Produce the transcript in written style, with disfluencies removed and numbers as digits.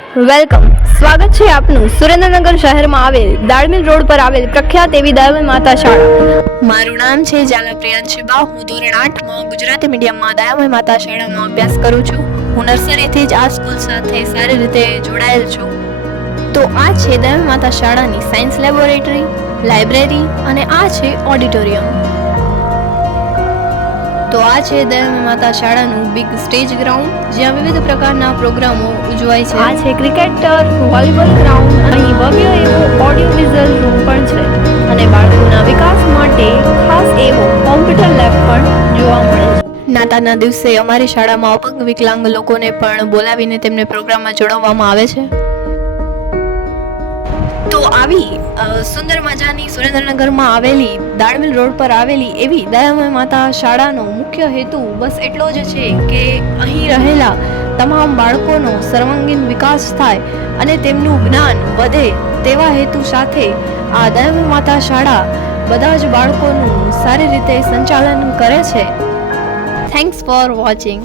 Welcome. સ્વાગત છે આપનું સુરેન્દ્રનગર શહેરમાં આવેલ દાળમિલ રોડ પર આવેલ પ્રખ્યાત એવી દયામય માતા શાળા. મારું નામ છે ઝાલા પ્રિયાંશીબા. હું ધોરણ 8 માં ગુજરાતી મીડિયમમાં દયામય માતા શાળામાં અભ્યાસ કરું છું. હું નર્સરીથી જ આ સ્કૂલ સાથે સારી રીતે જોડાયેલ છું. તો આ છે દયામય માતા શાળાની સાયન્સ લેબોરેટરી, લાઇબ્રેરી અને આ છે ઓડિટોરિયમ. તો આ છે દયામય માતા શાળાનું બિગ સ્ટેજ ગ્રાઉન્ડ, જ્યાં વિવિધ પ્રકારના પ્રોગ્રામો ઉજવાય છે. આ છે ક્રિકેટર, વોલીબોલ ગ્રાઉન્ડ. અહીં ભવ્ય એવો ઓડિયો વિઝ્યુઅલ રૂમ પણ છે અને બાળકોના વિકાસ માટે ખાસ એવો કોમ્પ્યુટર લેબ પણ જોવા મળે છે. નાતાલના દિવસે અમારી શાળામાં અપંગ વિકલાંગ લોકોને પણ બોલાવીને તેમને પ્રોગ્રામમાં જોડવામાં આવે છે. તો આવી સુંદર મજાની સુરેન્દ્રનગરમાં આવેલી દાળમિલ રોડ પર આવેલી એવી દયામય માતા શાળાનો મુખ્ય હેતુ બસ એટલો જ છે કે અહીં રહેલા તમામ બાળકોનો સર્વાંગીણ વિકાસ થાય અને તેમનું જ્ઞાન વધે. તેવા હેતુ સાથે આ દયામય માતા શાળા બધા જ બાળકોનું સારી રીતે સંચાલન કરે છે. Thanks for watching.